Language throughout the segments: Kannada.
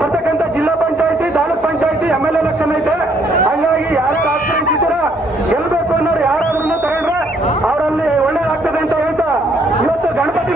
ಬರ್ತಕ್ಕಂಥ ಜಿಲ್ಲಾ ಪಂಚಾಯಿತಿ, ತಾಲೂಕ್ ಪಂಚಾಯತಿ, ಎಂ ಎಲ್ ಎಲೆಕ್ಷನ್ ಐತೆ. ಹಂಗಾಗಿ ಯಾರು ಆಶ್ರಯಿಸಿದ್ದೀರ ಗೆಲ್ಬೇಕು ಅನ್ನೋರು ಯಾರಾದ್ರೂ ತಗೊಂಡ್ರೆ, ಅವರಲ್ಲಿ ಒಳ್ಳೇದಾಗ್ತದೆ ಅಂತ ಹೇಳ್ತಾ, ಇವತ್ತು ಗಣಪತಿ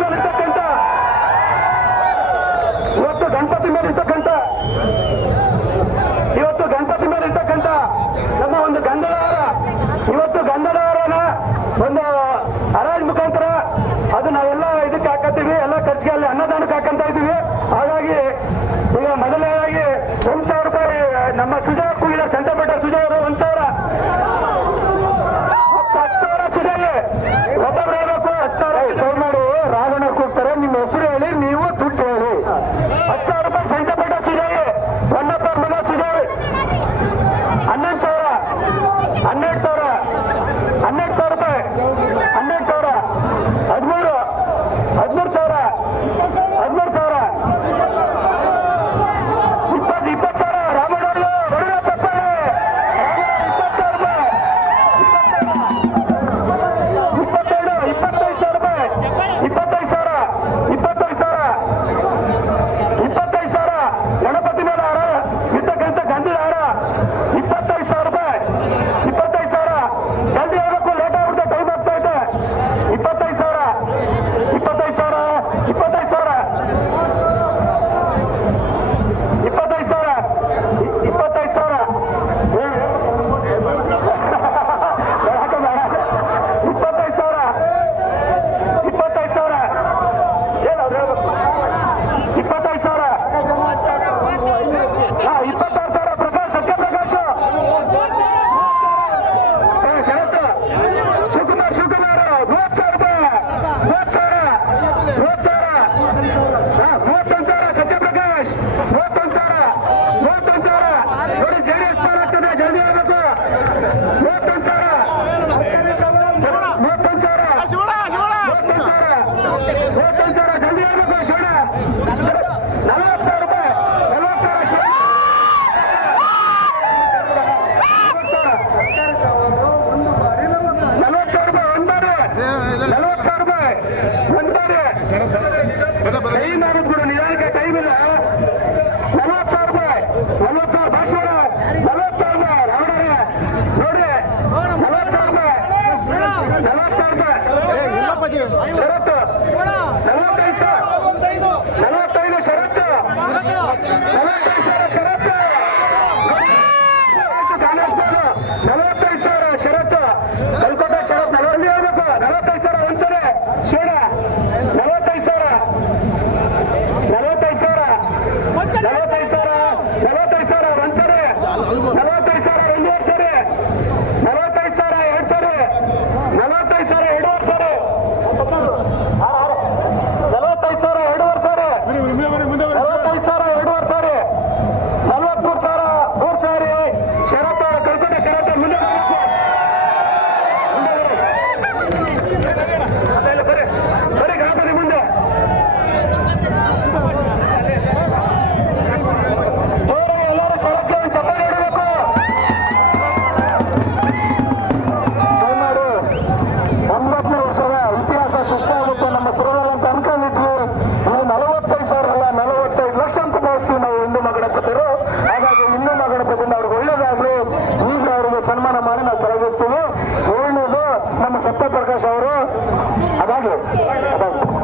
ನಲವತ್ತಾರು ರೂಪಾಯಿ. ಒಂದಾರೆ ಭಾಷಣ. ನಲವತ್ತು ಸಾವಿರ ರೂಪಾಯಿ. ಅವರೇ ನಲವತ್ತೈದು. Vamos.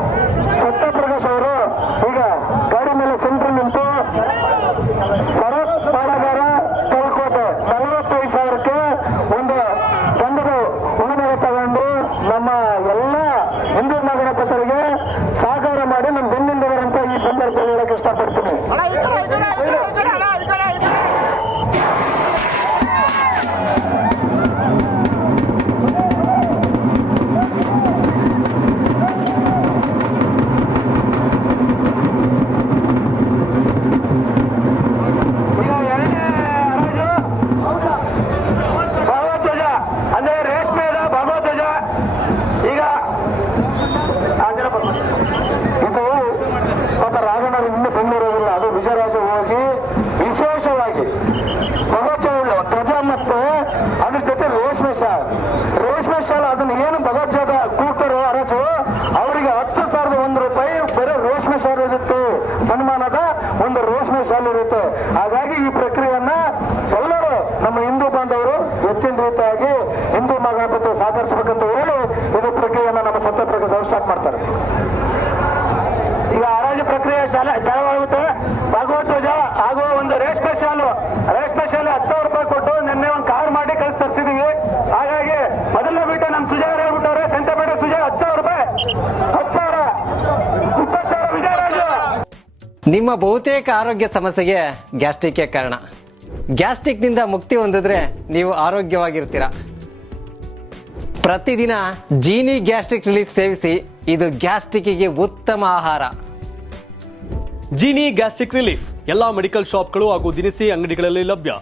ಹೆಚ್ಚಿನ ರೀತಿಯಾಗಿ ಹಿಂದೂ ಮಹಾಗಣಪತಿ ಸಹಕರಿಸಬೇಕಂತ ಹೇಳಿ ಇದು ಪ್ರಕ್ರಿಯೆಯನ್ನು ನಮ್ಮ ಸ್ವಂತ ಪ್ರಕ್ರಿಯೆ ಸ್ಟಾರ್ಟ್ ಮಾಡ್ತಾರೆ. ಈಗ ಆರಾಜ ಪ್ರಕ್ರಿಯೆ ಶಾಲೆ ಜಾಗವಾಗುತ್ತದೆ ಭಾಗವತ್ ಭಾಗವತ್ವಜ ಹಾಗೂ ಒಂದು ರೇಷ್ಮೆ ಶಾಲು. ರೇಷ್ಮೆ ಶಾಲೆ ಹತ್ತು ಸಾವಿರ ರೂಪಾಯಿ ಕೊಟ್ಟು ನಿನ್ನೆ ಒಂದು ಕಾರ್ ಮಾಡಿ ಕಳ್ಸಿ ತರಿಸಿದೀವಿ. ಹಾಗಾಗಿ ಮೊದಲ ಬಿಟ್ಟು ನಮ್ಮ ಸುಜಾ ಹೇಳ್ಬಿಟ್ಟವ್ರೆ ಸಂತೆಪೇಟೆ ಸುಜಾ ಹತ್ತು ಸಾವಿರ. ರೂಪಾಯಿ ನಿಮ್ಮ ಬಹುತೇಕ ಆರೋಗ್ಯ ಸಮಸ್ಯೆಗೆ ಗ್ಯಾಸ್ಟ್ರಿಕ್ಗೆ ಕಾರಣ. ಗ್ಯಾಸ್ಟ್ರಿಕ್ನಿಂದ ಮುಕ್ತಿ ಹೊಂದಿದ್ರೆ ನೀವು ಆರೋಗ್ಯವಾಗಿರ್ತೀರಾ. ಪ್ರತಿದಿನ ಜೀನಿ ಗ್ಯಾಸ್ಟ್ರಿಕ್ ರಿಲೀಫ್ ಸೇವಿಸಿ ಇದು ಗ್ಯಾಸ್ಟ್ರಿಕ್ಕಿಗೆ ಉತ್ತಮ ಆಹಾರ. Jeeni gastric relief. ಎಲ್ಲಾ ಮೆಡಿಕಲ್ ಶಾಪ್ಗಳು ಹಾಗೂ ದಿನಸಿ ಅಂಗಡಿಗಳಲ್ಲಿ ಲಭ್ಯ.